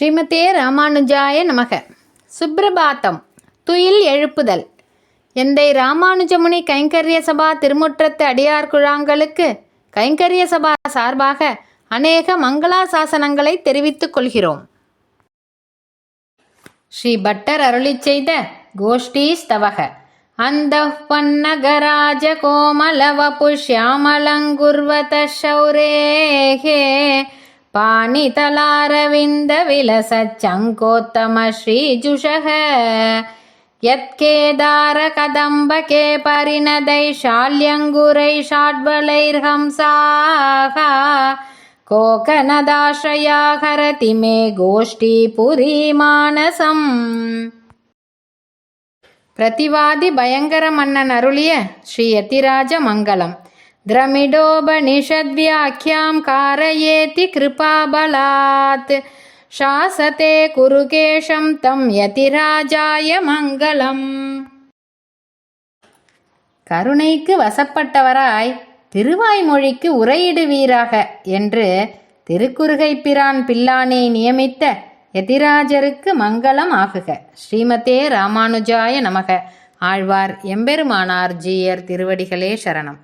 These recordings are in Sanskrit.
ஸ்ரீமதே ராமானுஜாய நமக. சுப்பிரபாத்தம் துயில் எழுப்புதல். எந்தை ராமானுஜமுனி கைங்கரிய சபா திருமுற்றத்து அடியார் குழாங்களுக்கு கைங்கரிய சபா சார்பாக அநேக மங்களாசாசனங்களை தெரிவித்துக் கொள்கிறோம். ஸ்ரீ பட்டர் அருளிச் செய்த கோஷ்டி ஸ்தவக அந்த பன்னகராஜ கோமலவபு ஷியாமலங்குர்வத சௌரேகே पाणितलारविन्द विलसच्चङ्कोत्तम श्रीजुषः यत्केदारकदम्बके परिणदैशाल्यङ्गुरैषाड्बलैर्हंसाः कोकनदाश्रया हरति मे गोष्ठीपुरीमानसम् பிரதிவாதி பயங்கர மன்னன் அருளிய ஸ்ரீ யதிராஜ மங்களம் द्रमिडोपनिषद्व्याख्यां कारयेति कृपाबलात् शासते कुरुकेशं तं யதிராஜாய மங்களம் கருணைக்கு வசப்பட்டவராய் திருவாய்மொழிக்கு உரையிடுவீராக என்று திருக்குறுகைப்பிரான் பிள்ளானை நியமித்த யதிராஜருக்கு மங்களம் ஆகுக ஸ்ரீமதே ராமானுஜாய நமக ஆழ்வார் எம்பெருமானார் ஜீயர் திருவடிகளே சரணம்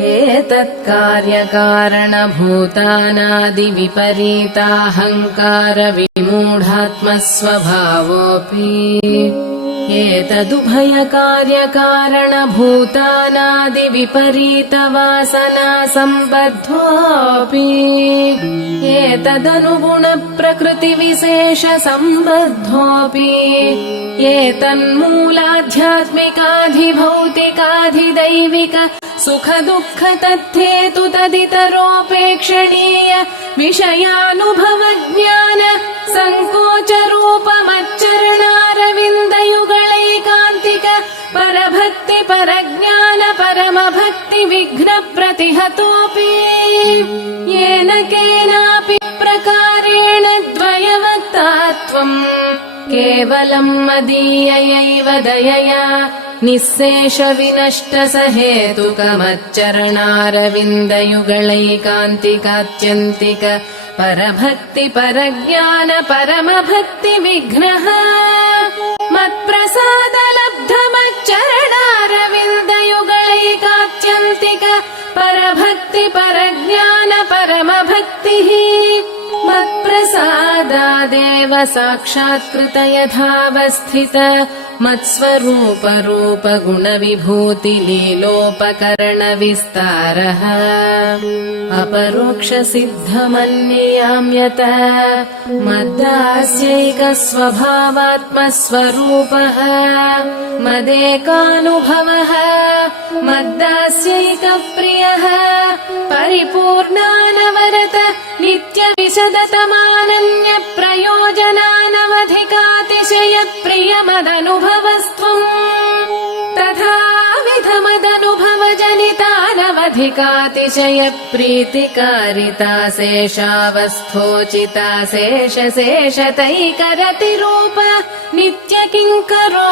एतत्कार्यकारणभूतानादिविपरीताहङ्कारविमूढात्मस्वभावोऽपि एतदुभयकार्यकारणभूतानादिविपरीतवासना सम्बद्धोऽपि एतदनुगुणप्रकृतिविशेषसम्बद्धोऽपि। एतन्मूलाध्यात्मिकाधिभौतिकाधिदैविक सुखदुःखतथ्येतु तदितरोपेक्षणीय विषयानुभवज्ञान सङ्कोचरूपमच्चरणारविन्दयुगलैकान्तिक परभक्ति परज्ञान परमभक्ति विघ्नप्रतिहतोऽपि येन केनापि प्रकारेण द्वयवक्तात्वम् केवलम् मदीययैव दयया। निःशेषविनष्टसहेतुकमच्चरणारविन्दयुगलैकान्तिकात्यन्तिक परभक्ति परज्ञान परमभक्ति विघ्नः मत्प्रसादलब्धमच्चरणारविन्दयुगलैकात्यन्तिक परभक्ति परज्ञान परमभक्तिः मत्प्रसादादेव साक्षात्कृत यथावस्थित मत्स्वरूपरूपगुणविभूतिलीलोपकरणविस्तारः। अपरोक्षसिद्धमन्ययाम्यत मद्दास्यैकस्वभावात्मस्वरूपः मदेकानुभवः मद्दास्यैकप्रियः परिपूर्णानवरत नित्यविशदतमानन्यप्रयोजनानवधिकातिशयप्रियमदनुभवस्त्वम् राधिकातिशयप्रीतिकारिता शेषावस्थोचिता शेषशेषतैकरतिरूप नित्यकिङ्करो भव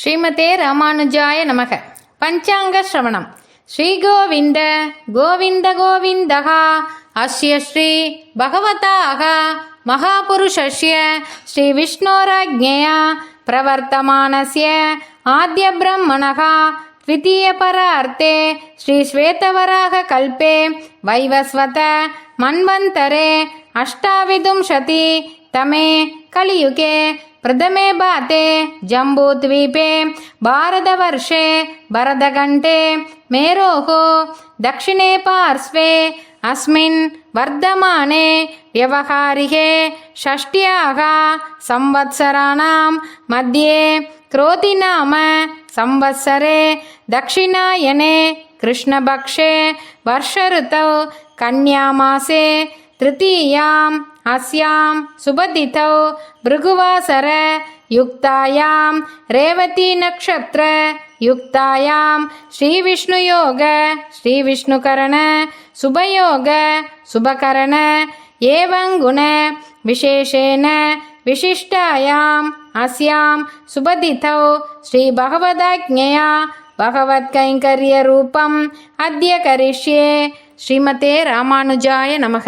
ஸ்ரீமதே ராமானுஜாய நமக பஞ்சாங்க ஸ்ரவணம் ஸ்ரீகோவிந்த கோவிந்த கோவிந்தः அஸ்ய ஸ்ரீ பகவதாக மகாபுருஷஸ்ய ஸ்ரீ விஷ்ணோராஜ்ஞயா பிரவர்த்தமானஸ்ய ஆத்ய பிரம்மணः द्वितीयपरार्थे श्रीश्वेतवराहकल्पे वैवस्वत मन्वन्तरे अष्टाविंशति तमे कलियुगे प्रथमे भाते जम्बूद्वीपे भारतवर्षे भरतघण्टे मेरोः दक्षिणे पार्श्वे अस्मिन् वर्धमाने व्यवहारिके षष्ट्याः संवत्सराणां मध्ये क्रोधिनाम संवत्सरे दक्षिणायने कृष्णपक्षे वर्षऋतौ कन्यामासे तृतीयाम् अस्यां सुबदितौ भृगुवासर युक्तायां रेवतीनक्षत्र युक्तायां श्रीविष्णुयोग श्रीविष्णुकरण सुभयोग सुभकरण एवं गुण विशेषेण विशिष्टायाम् अस्यां सुबदितौ श्रीभगवदाज्ञया भगवत्कैङ्कर्यरूपम् अद्य करिष्ये श्रीमते रामानुजाय नमः